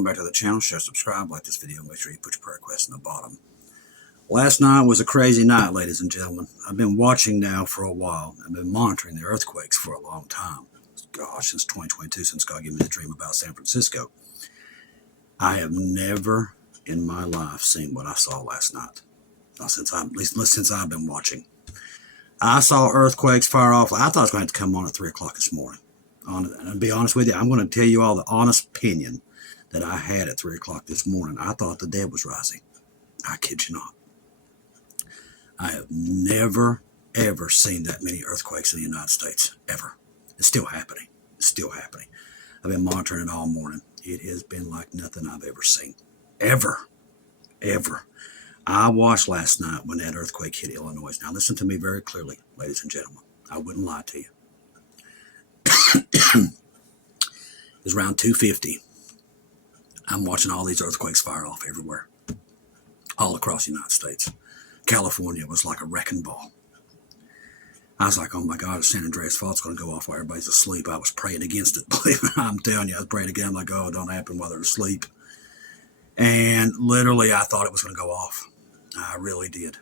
welcome back to the channel. Share, subscribe, like this video, make sure you put your prayer request in the bottom. Last night was a crazy night, ladies and gentlemen. I've been watching now for a while. I've been monitoring the earthquakes for a long time. Gosh, since 2022, since God gave me the dream about San Francisco. I have never in my life seen what I saw last night. Not since at least since I've been watching. I saw earthquakes fire off. I thought it was going to come on at 3 o'clock this morning. And to be honest with you, I'm going to tell you all the honest opinion that I had at 3 o'clock this morning. I thought the dead was rising. I kid you not. I have never, ever seen that many earthquakes in the United States, ever. It's still happening. It's still happening. I've been monitoring it all morning. It has been like nothing I've ever seen. Ever. Ever. I watched last night when that earthquake hit Illinois. Now listen to me very clearly, ladies and gentlemen. I wouldn't lie to you. It was around 2:50. I'm watching all these earthquakes fire off everywhere. All across the United States. California was like a wrecking ball. I was like, oh my God, San Andreas Fault's going to go off while everybody's asleep. I was praying against it. Believe me, I'm telling you, I was praying again. I'm like, oh, it don't happen while they're asleep. And literally, I thought it was going to go off. I really did.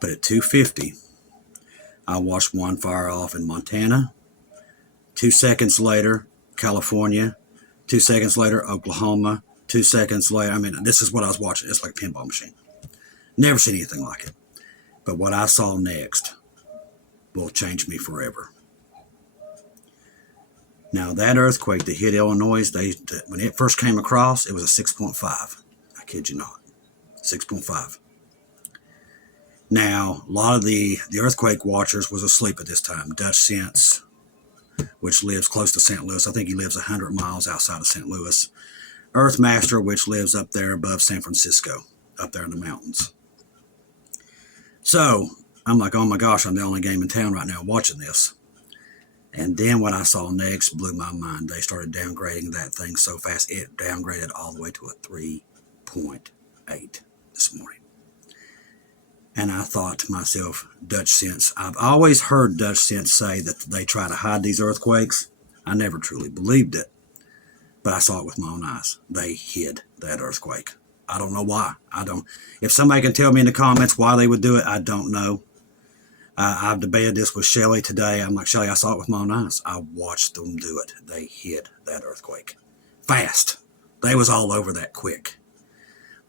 But at 2:50, I watched one fire off in Montana. 2 seconds later, California. 2 seconds later, Oklahoma. 2 seconds later, I mean, this is what I was watching. It's like a pinball machine. Never seen anything like it. But what I saw next will change me forever. Now, that earthquake that hit Illinois, when it first came across, it was a 6.5. I kid you not. 6.5. Now, a lot of the earthquake watchers was asleep at this time. Dutch Sense, which lives close to St. Louis. I think he lives 100 miles outside of St. Louis. Earthmaster, which lives up there above San Francisco, up there in the mountains. So, I'm like, oh my gosh, I'm the only game in town right now watching this. And then what I saw next blew my mind. They started downgrading that thing so fast, it downgraded all the way to a 3.8 this morning. And I thought to myself, Dutch Sense. I've always heard Dutch Sense say that they try to hide these earthquakes. I never truly believed it. But I saw it with my own eyes. They hid that earthquake. I don't know why. If somebody can tell me in the comments why they would do it, I don't know. I've debated this with Shelly today. I'm like, Shelly, I saw it with my own eyes. I watched them do it. They hid that earthquake. Fast. They was all over that quick.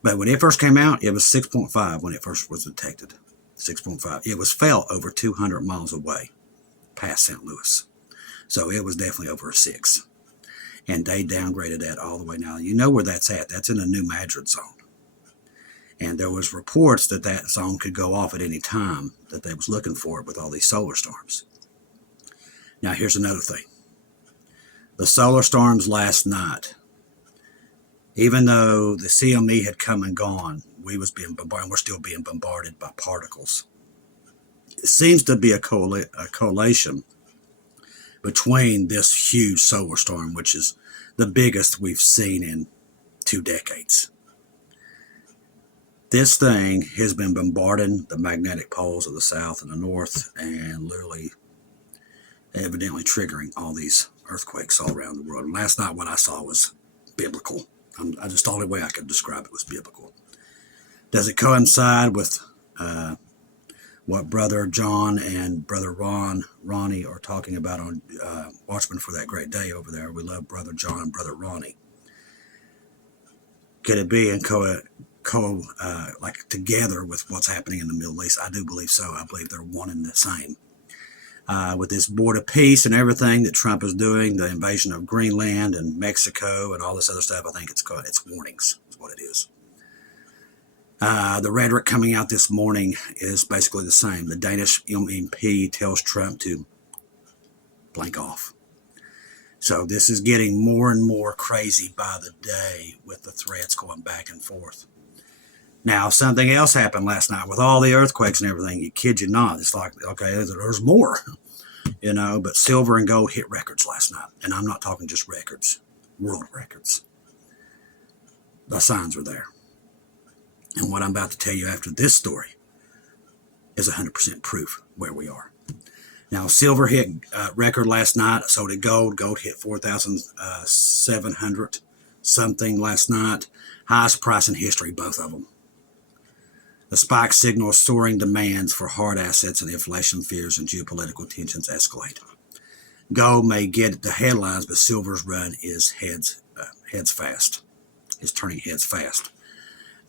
But when it first came out, it was 6.5 when it first was detected. 6.5. It was felt over 200 miles away past St. Louis. So it was definitely over a 6. And they downgraded that all the way. Now, you know where that's at. That's in the New Madrid zone. And there was reports that that zone could go off at any time, that they was looking for it with all these solar storms. Now, here's another thing. The solar storms last night, even though the CME had come and gone, we was being bombarded, and we're still being bombarded by particles. It seems to be a correlation between this huge solar storm, which is the biggest we've seen in 2 decades. This thing has been bombarding the magnetic poles of the south and the north and literally evidently triggering all these earthquakes all around the world. And last night what I saw was biblical. Just the only way I could describe it was biblical. Does it coincide with what Brother John and Brother Ronnie are talking about on Watchmen for that great day over there? We love Brother John and Brother Ronnie. Could it be in like together with what's happening in the Middle East? I do believe so. I believe they're one and the same. With this board of peace and everything that Trump is doing, the invasion of Greenland and Mexico and all this other stuff, I think it's warnings is what it is. The rhetoric coming out this morning is basically the same. The Danish MP tells Trump to blank off. So this is getting more and more crazy by the day with the threats going back and forth. Now, something else happened last night with all the earthquakes and everything. You kid you not. It's like, okay, there's more, but silver and gold hit records last night. And I'm not talking just records, world records. The signs are there. And what I'm about to tell you after this story is 100% proof where we are. Now, silver hit record last night. So did gold. Gold hit 4,700 something last night. Highest price in history, both of them. The spike signals soaring demands for hard assets and inflation fears and geopolitical tensions escalate. Gold may get the headlines, but silver's run is heads fast. It's turning heads fast.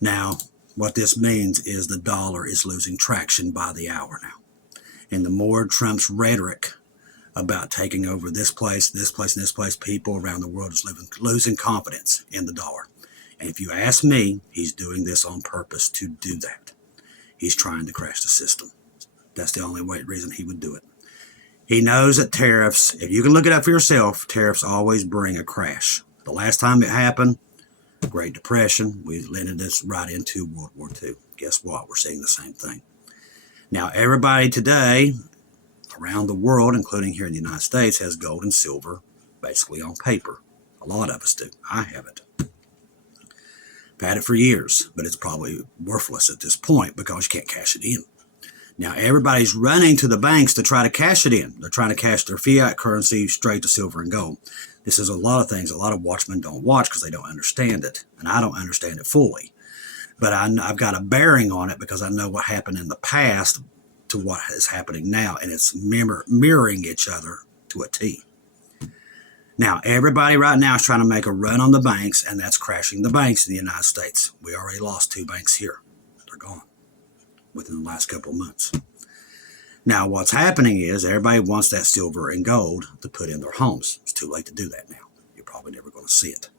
Now, what this means is the dollar is losing traction by the hour now. And the more Trump's rhetoric about taking over this place, and this place, people around the world is losing confidence in the dollar. And if you ask me, he's doing this on purpose to do that. He's trying to crash the system. That's the only reason he would do it. He knows that tariffs, if you can look it up for yourself, tariffs always bring a crash. The last time it happened, the Great Depression, we landed this right into World War II. Guess what? We're seeing the same thing. Now, everybody today around the world, including here in the United States, has gold and silver basically on paper. A lot of us do. I have it. I've had it for years, but it's probably worthless at this point because you can't cash it in. Now, everybody's running to the banks to try to cash it in. They're trying to cash their fiat currency straight to silver and gold. This is a lot of things a lot of watchmen don't watch because they don't understand it, and I don't understand it fully. But I've got a bearing on it because I know what happened in the past to what is happening now, and it's mirroring each other to a T. Now, everybody right now is trying to make a run on the banks, and that's crashing the banks in the United States. We already lost 2 banks here. They're gone within the last couple of months. Now, what's happening is everybody wants that silver and gold to put in their homes. It's too late to do that now. You're probably never going to see it.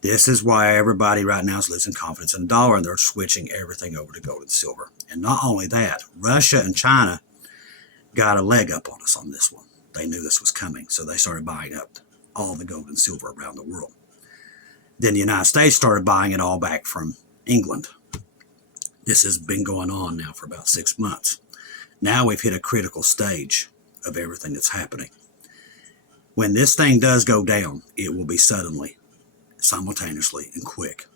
This is why everybody right now is losing confidence in the dollar, and they're switching everything over to gold and silver. And not only that, Russia and China got a leg up on us on this one. They knew this was coming, so they started buying up all the gold and silver around the world. Then the United States started buying it all back from England. This has been going on now for about 6 months. Now we've hit a critical stage of everything that's happening. When this thing does go down, it will be suddenly, simultaneously, and quick.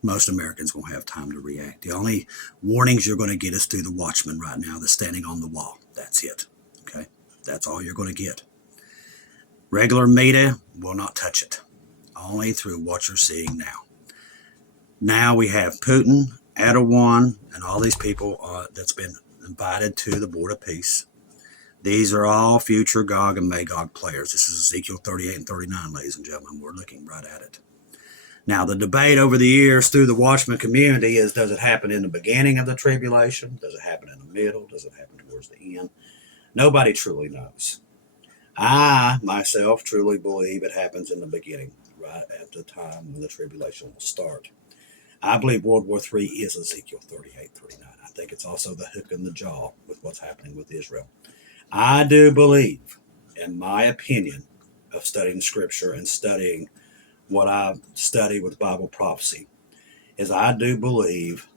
Most Americans won't have time to react. The only warnings you're going to get is through the watchman right now that's standing on the wall. That's it. Okay? That's all you're going to get. Regular media will not touch it. Only through what you're seeing now. Now we have Putin, Erdogan, and all these people that's been invited to the Board of Peace. These are all future Gog and Magog players. This is Ezekiel 38 and 39, ladies and gentlemen. We're looking right at it. Now, the debate over the years through the Watchman community is, does it happen in the beginning of the tribulation? Does it happen in the middle? Does it happen towards the end? Nobody truly knows. I, myself, truly believe it happens in the beginning, right at the time when the tribulation will start. I believe World War III is Ezekiel 38, 39. I think it's also the hook in the jaw with what's happening with Israel. I do believe, in my opinion, of studying Scripture and studying what I study with Bible prophecy, is I do believe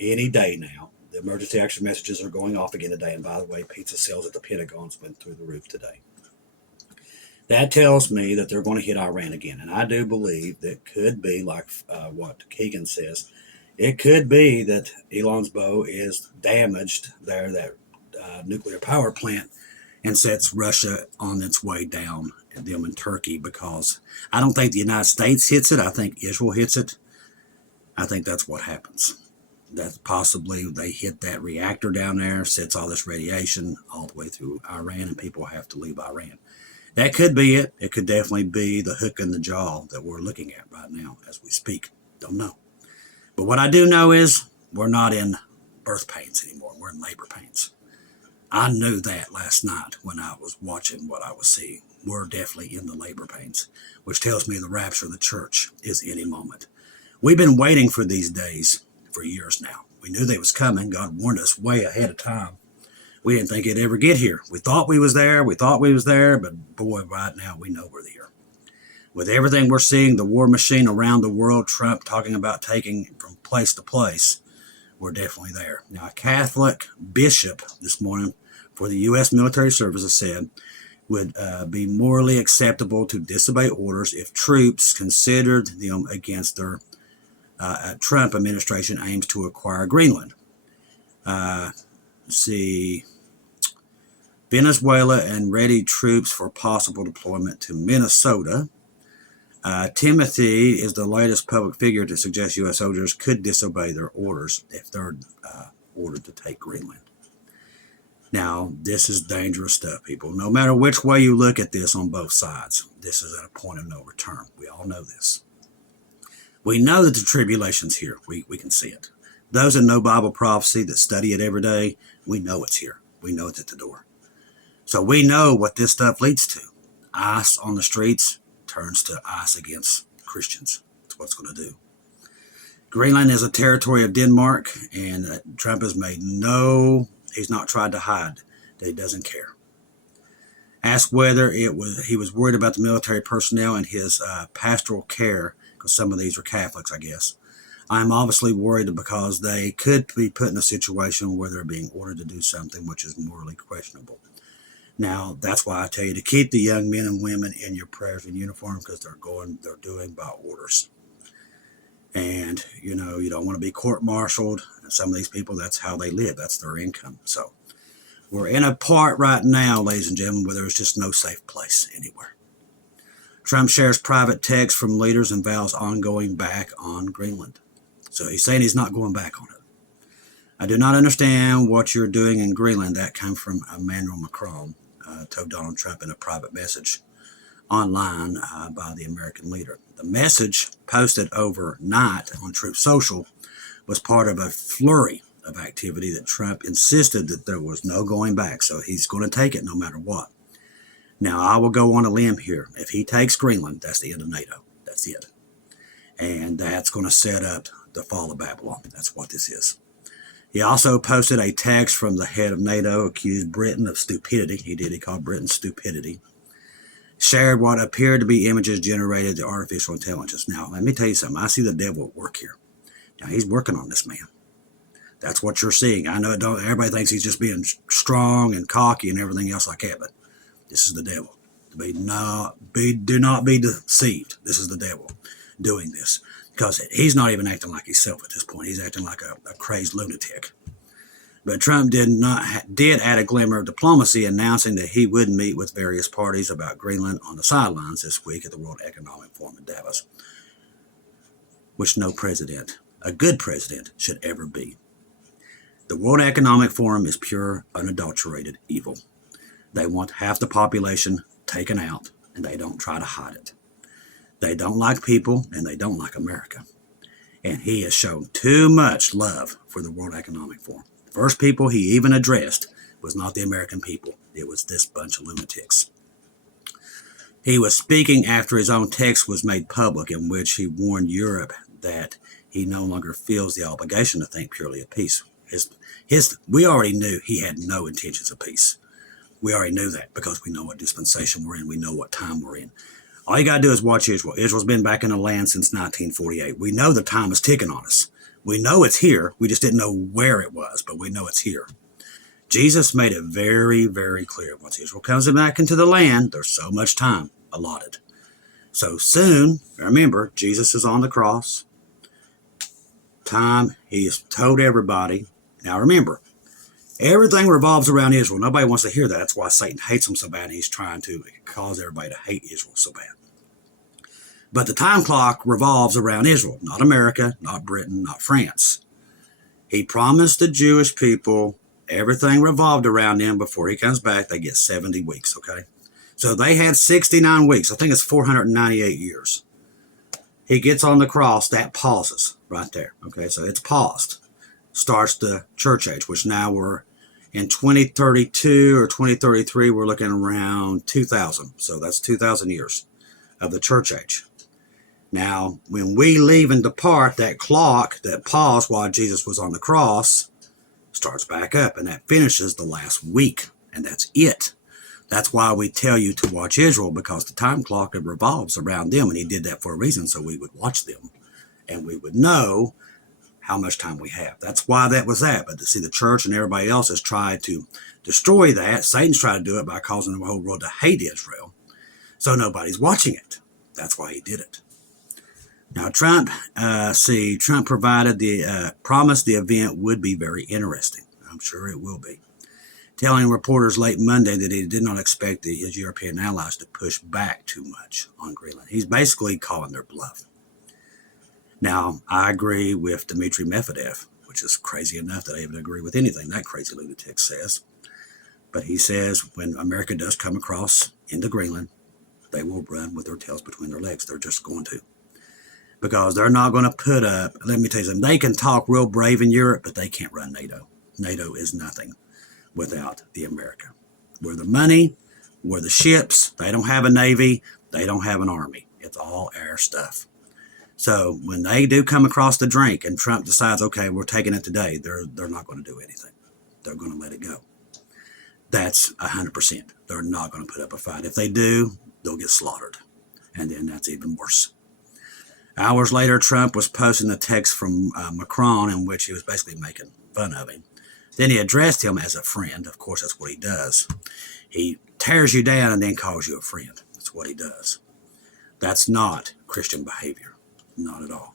any day now, the emergency action messages are going off again today. And by the way, pizza sales at the Pentagon's went through the roof today. That tells me that they're going to hit Iran again. And I do believe that could be like what Keegan says. It could be that Elon's bow is damaged there, that nuclear power plant, and sets Russia on its way down, them in Turkey, because I don't think the United States hits it. I think Israel hits it. I think that's what happens. That possibly they hit that reactor down there, sets all this radiation all the way through Iran, and people have to leave Iran. That could be it. It could definitely be the hook in the jaw that we're looking at right now as we speak. Don't know. But what I do know is we're not in birth pains anymore. We're in labor pains. I knew that last night when I was watching what I was seeing. We're definitely in the labor pains, which tells me the rapture of the church is any moment. We've been waiting for these days for years now. We knew they was coming. God warned us way ahead of time. We didn't think it'd ever get here. We thought we was there. But boy, right now we know we're there. With everything we're seeing, the war machine around the world, Trump talking about taking from place to place, we're definitely there. Now, a Catholic bishop this morning for the U.S. military services said would be morally acceptable to disobey orders if troops considered them against their Trump administration aims to acquire Greenland. Let's see. Venezuela and ready troops for possible deployment to Minnesota. Timothy is the latest public figure to suggest U.S. soldiers could disobey their orders if they're ordered to take Greenland. Now, this is dangerous stuff, people. No matter which way you look at this on both sides, this is at a point of no return. We all know this. We know that the tribulation's here. We can see it. Those that know Bible prophecy, that study it every day, we know it's here. We know it's at the door. So we know what this stuff leads to. ICE on the streets turns to ICE against Christians. That's what it's going to do. Greenland is a territory of Denmark, and Trump has made he's not tried to hide that he doesn't care. Asked whether he was worried about the military personnel and his pastoral care, because some of these are Catholics, I guess. I'm obviously worried because they could be put in a situation where they're being ordered to do something which is morally questionable. Now, that's why I tell you to keep the young men and women in your prayers and uniform, because they're doing by orders. And, you don't want to be court-martialed. And some of these people, that's how they live. That's their income. So we're in a part right now, ladies and gentlemen, where there's just no safe place anywhere. Trump shares private texts from leaders and vows ongoing back on Greenland. So he's saying he's not going back on it. I do not understand what you're doing in Greenland. That came from Emmanuel Macron, told Donald Trump in a private message online by the American leader. The message posted overnight on Truth Social was part of a flurry of activity that Trump insisted that there was no going back. So he's going to take it no matter what. Now, I will go on a limb here. If he takes Greenland, that's the end of NATO. That's it. And that's going to set up the fall of Babylon. That's what this is. He also posted a text from the head of NATO, accused Britain of stupidity. He called Britain stupidity. Shared what appeared to be images generated through artificial intelligence. Now, let me tell you something. I see the devil at work here. Now, he's working on this man. That's what you're seeing. I know everybody thinks he's just being strong and cocky and everything else like that, but this is the devil. Do not be deceived. This is the devil doing this, because he's not even acting like himself at this point. He's acting like a crazed lunatic. But Trump did add a glimmer of diplomacy, announcing that he would meet with various parties about Greenland on the sidelines this week at the World Economic Forum in Davos, which no president, a good president, should ever be. The World Economic Forum is pure, unadulterated evil. They want half the population taken out, and they don't try to hide it. They don't like people, and they don't like America. And he has shown too much love for the World Economic Forum. The first people he even addressed was not the American people. It was this bunch of lunatics. He was speaking after his own text was made public, in which he warned Europe that he no longer feels the obligation to think purely of peace. We already knew he had no intentions of peace. We already knew that because we know what dispensation we're in. We know what time we're in. All you got to do is watch Israel. Israel's been back in the land since 1948. We know the time is ticking on us. We know it's here. We just didn't know where it was, but we know it's here. Jesus made it very, very clear. Once Israel comes back into the land, there's so much time allotted. So soon, remember, Jesus is on the cross. Time, he has told everybody. Now remember, everything revolves around Israel. Nobody wants to hear that. That's why Satan hates them so bad. And he's trying to cause everybody to hate Israel so bad. But the time clock revolves around Israel, not America, not Britain, not France. He promised the Jewish people everything revolved around them. Before he comes back, they get 70 weeks, okay? So they had 69 weeks. I think it's 498 years. He gets on the cross, that pauses right there, okay? So it's paused. Starts the church age, which now we're in 2032 or 2033, we're looking around 2000. So that's 2,000 years of the church age. Now, when we leave and depart, that clock that paused while Jesus was on the cross starts back up, and that finishes the last week, and that's it. That's why we tell you to watch Israel, because the time clock revolves around them, and he did that for a reason, so we would watch them, and we would know how much time we have. That's why that was that. But to see the church and everybody else has tried to destroy that. Satan's tried to do it by causing the whole world to hate Israel. So nobody's watching it. That's why he did it. Now, Trump provided promised the event would be very interesting. I'm sure it will be. telling reporters late Monday that he did not expect his European allies to push back too much on Greenland. He's basically calling their bluff. Now, I agree with Dmitry Medvedev, which is crazy enough that I even agree with anything that crazy lunatic says. But he says when America does come across into Greenland, they will run with their tails between their legs. They're just going to. Because they're not going to put up, let me tell you something, they can talk real brave in Europe, but they can't run NATO. NATO is nothing without the America. We're the money, we're the ships, they don't have a navy, they don't have an army. It's all air stuff. So when they do come across the drink and Trump decides, okay, we're taking it today, they're not going to do anything. They're going to let it go. That's 100%. They're not going to put up a fight. If they do, they'll get slaughtered. And then that's even worse. Hours later, Trump was posting a text from Macron in which he was basically making fun of him. Then he addressed him as a friend. Of course, that's what he does. He tears you down and then calls you a friend. That's what he does. That's not Christian behavior. Not at all.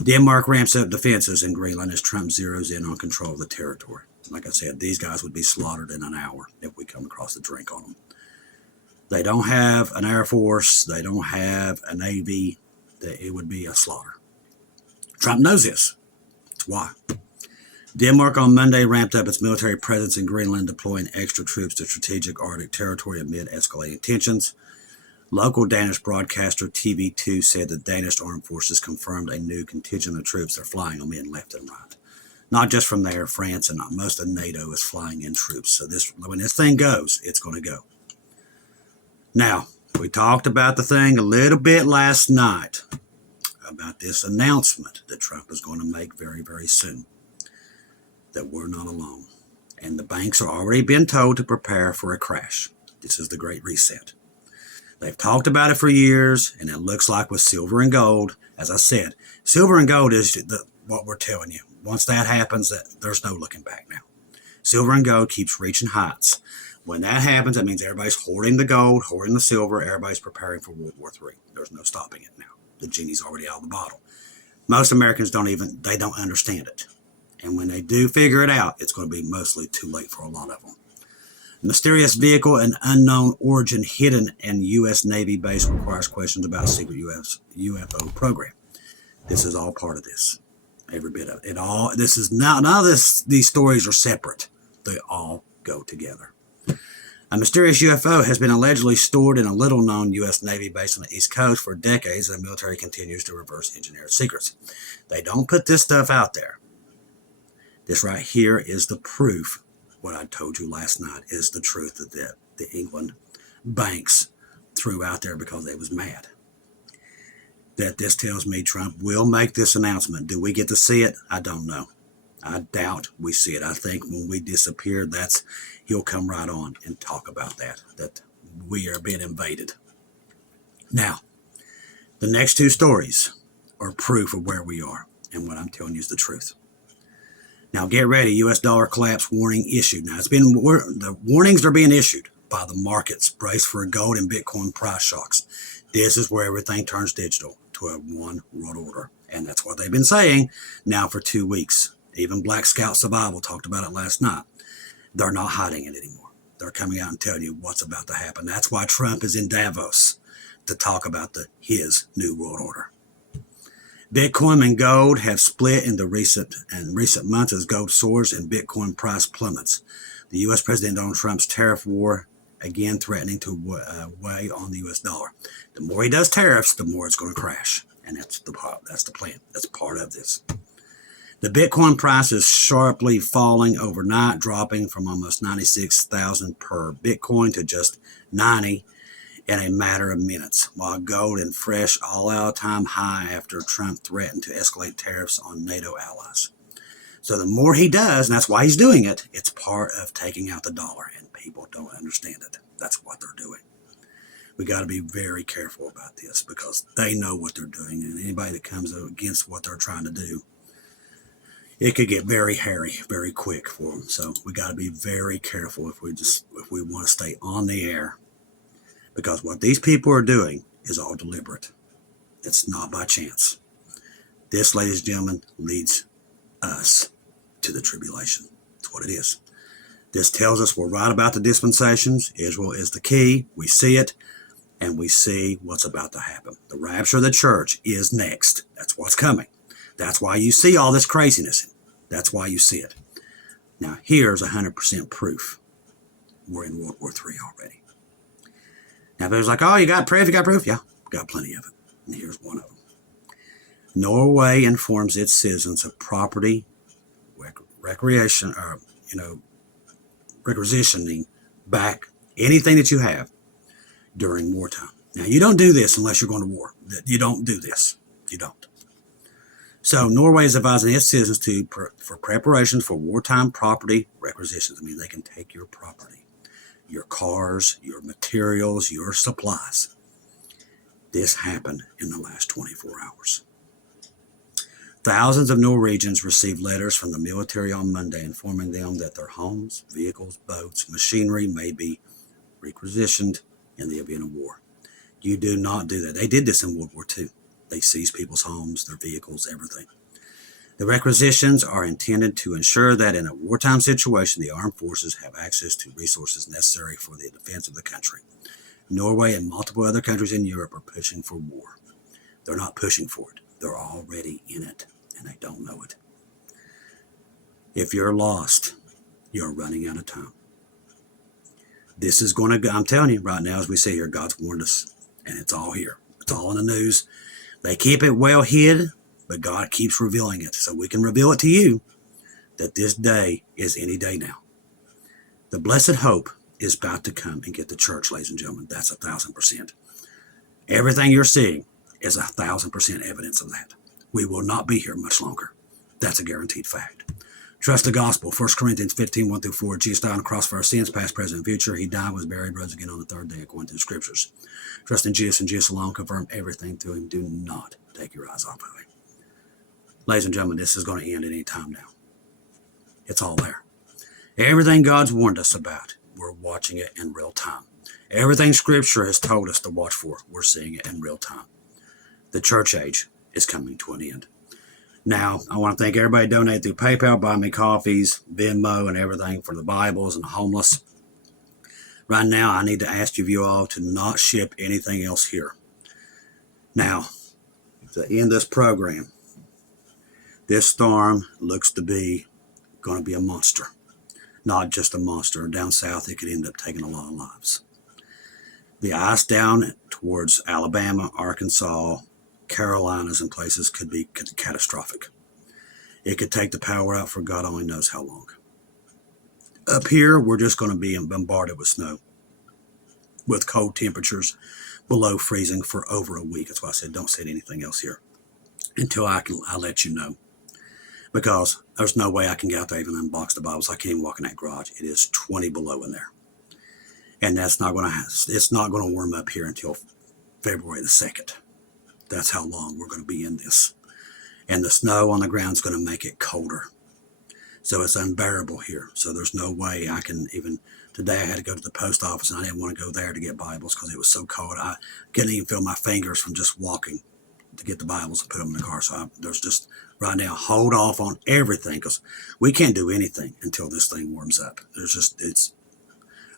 Denmark ramps up defenses in Greenland as Trump zeroes in on control of the territory. Like I said, these guys would be slaughtered in an hour if we come across the drink on them. They don't have an air force. They don't have a navy. It would be a slaughter. Trump knows this. That's why. Denmark on Monday ramped up its military presence in Greenland, deploying extra troops to strategic Arctic territory amid escalating tensions. Local Danish broadcaster TV2 said the Danish armed forces confirmed a new contingent of troops are flying them in left and right. Not just from there, France and most of NATO is flying in troops. So when this thing goes, it's going to go. Now, we talked about the thing a little bit last night about this announcement that Trump is going to make very, very soon. That we're not alone. And the banks are already been told to prepare for a crash. This is the Great Reset. They've talked about it for years, and it looks like with silver and gold, as I said, silver and gold is what we're telling you. Once that happens, there's no looking back now. Silver and gold keeps reaching heights. When that happens, that means everybody's hoarding the gold, hoarding the silver, everybody's preparing for World War III. There's no stopping it now. The genie's already out of the bottle. Most Americans don't understand it. And when they do figure it out, it's going to be mostly too late for a lot of them. Mysterious vehicle and unknown origin hidden in U.S. Navy base requires questions about secret UFO program. This is all part of this. Every bit of it. This is not, none of these stories are separate. They all go together. A mysterious UFO has been allegedly stored in a little-known U.S. Navy base on the East Coast for decades, and the military continues to reverse engineer secrets. They don't put this stuff out there. This right here is the proof. What I told you last night is the truth that the England banks threw out there because they was mad. That this tells me Trump will make this announcement. Do we get to see it? I don't know. I doubt we see it. I think when we disappear, he'll come right on and talk about that we are being invaded. Now, the next two stories are proof of where we are, and what I'm telling you is the truth. Now, get ready. U.S. dollar collapse warning issued. Now, the warnings are being issued by the markets. Brace for gold and Bitcoin price shocks. This is where everything turns digital to a one world order. And that's what they've been saying now for 2 weeks. Even Black Scout Survival talked about it last night. They're not hiding it anymore. They're coming out and telling you what's about to happen. That's why Trump is in Davos to talk about his new world order. Bitcoin and gold have split in recent months as gold soars and Bitcoin price plummets. The U.S. President Donald Trump's tariff war again threatening to weigh on the U.S. dollar. The more he does tariffs, the more it's going to crash. And that's the plan. That's part of this. The Bitcoin price is sharply falling overnight, dropping from almost 96,000 per Bitcoin to just 90 in a matter of minutes, while gold and fresh all-time high after Trump threatened to escalate tariffs on NATO allies. So the more he does, and that's why he's doing it, it's part of taking out the dollar, and people don't understand it. That's what they're doing. We got to be very careful about this because they know what they're doing, and anybody that comes against what they're trying to do, it could get very hairy very quick for them. So we got to be very careful if we want to stay on the air. Because what these people are doing is all deliberate. It's not by chance. This, ladies and gentlemen, leads us to the tribulation. That's what it is. This tells us we're right about the dispensations. Israel is the key. We see it, and we see what's about to happen. The rapture of the church is next. That's what's coming. That's why you see all this craziness. That's why you see it. Now, here's 100% proof. We're in World War III already. Now, there's like, oh, you got proof? You got proof? Yeah, got plenty of it. And here's one of them. Norway informs its citizens of property, recreation, or, requisitioning back anything that you have during wartime. Now, you don't do this unless you're going to war. You don't do this. You don't. So, Norway is advising its citizens for preparations for wartime property requisitions. I mean, they can take your property, your cars, your materials, your supplies. This happened in the last 24 hours. Thousands of Norwegians received letters from the military on Monday informing them that their homes, vehicles, boats, machinery may be requisitioned in the event of war. You do not do that. They did this in World War II. They seized people's homes, their vehicles, everything. The requisitions are intended to ensure that in a wartime situation, the armed forces have access to resources necessary for the defense of the country. Norway and multiple other countries in Europe are pushing for war. They're not pushing for it. They're already in it, and they don't know it. If you're lost, you're running out of time. This is going to go, I'm telling you right now, as we see here, God's warned us, and it's all here. It's all in the news. They keep it well hid, but God keeps revealing it, so we can reveal it to you that this day is any day now. The blessed hope is about to come and get the church, ladies and gentlemen. That's 1,000%. Everything you're seeing is 1,000% evidence of that. We will not be here much longer. That's a guaranteed fact. Trust the gospel. 1 Corinthians 15, 1-4. Jesus died on the cross for our sins, past, present, and future. He died, was buried, rose again on the third day, according to the scriptures. Trust in Jesus and Jesus alone. Confirm everything through him. Do not take your eyes off of him. Ladies and gentlemen, this is going to end at any time now. It's all there. Everything God's warned us about, we're watching it in real time. Everything Scripture has told us to watch for, we're seeing it in real time. The church age is coming to an end. Now, I want to thank everybody donating through PayPal, buy me coffees, Venmo, and everything for the Bibles and the homeless. Right now, I need to ask you all to not ship anything else here. Now, to end this program, this storm looks to be going to be a monster. Not just a monster. Down south, it could end up taking a lot of lives. The ice down towards Alabama, Arkansas, Carolinas, and places could be catastrophic. It could take the power out for God only knows how long. Up here, we're just going to be bombarded with snow, with cold temperatures below freezing for over a week. That's why I said don't say anything else here until I let you know. Because there's no way I can get out there even unbox the Bibles. I can't even walk in that garage. It is 20 below in there. And that's not going to it's not going to warm up here until February the 2nd. That's how long we're going to be in this. And the snow on the ground is going to make it colder. So it's unbearable here. So there's no way I can even, today I had to go to the post office and I didn't want to go there to get Bibles because it was so cold. I couldn't even feel my fingers from just walking to get the Bibles and put them in the car. So there's just, right now, hold off on everything because we can't do anything until this thing warms up.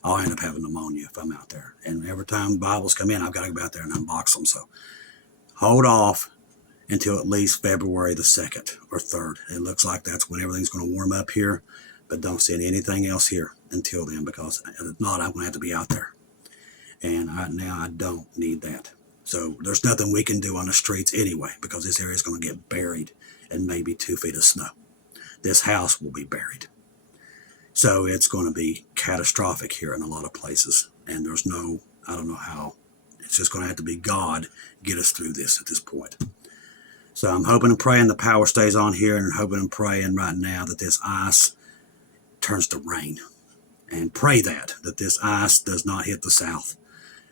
I'll end up having pneumonia if I'm out there. And every time Bibles come in, I've got to go out there and unbox them. So hold off until at least February the 2nd or 3rd. It looks like that's when everything's going to warm up here. But don't send anything else here until then because if not, I'm going to have to be out there. And right now, I don't need that. So there's nothing we can do on the streets anyway because this area is going to get buried in maybe 2 feet of snow. This house will be buried. So it's going to be catastrophic here in a lot of places. And I don't know how. It's just going to have to be God get us through this at this point. So I'm hoping and praying the power stays on here and hoping and praying right now that this ice turns to rain. And pray that this ice does not hit the south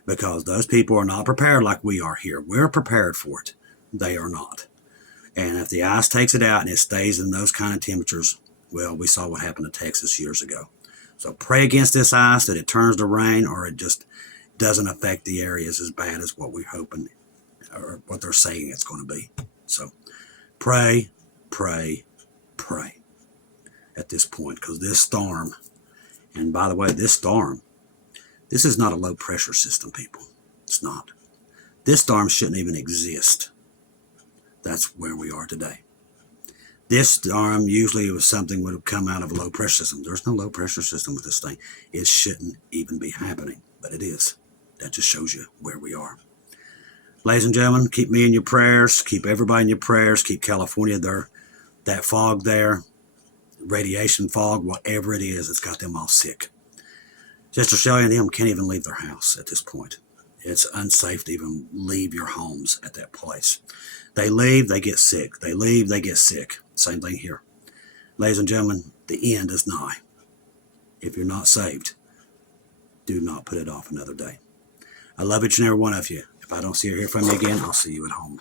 because those people are not prepared like we are here. We're prepared for it. They are not. And if the ice takes it out and it stays in those kind of temperatures, well, we saw what happened to Texas years ago. So pray against this ice that it turns to rain or it just doesn't affect the areas as bad as what we're hoping or what they're saying it's going to be. So pray, pray, pray at this point because this storm And by the way, this storm, this is not a low pressure system, people. It's not. This storm shouldn't even exist. That's where we are today. This storm usually was something would have come out of a low pressure system. There's no low pressure system with this thing. It shouldn't even be happening, but it is. That just shows you where we are. Ladies and gentlemen, keep me in your prayers. Keep everybody in your prayers. Keep California there. That fog there, radiation fog, whatever it is, it's got them all sick. Sister Shelley and them can't even leave their house at this point. It's unsafe to even leave your homes at that place. They leave, they get sick. They leave, they get sick. Same thing here. Ladies and gentlemen, the end is nigh. If you're not saved, do not put it off another day. I love each and every one of you. If I don't see or hear from you again, I'll see you at home.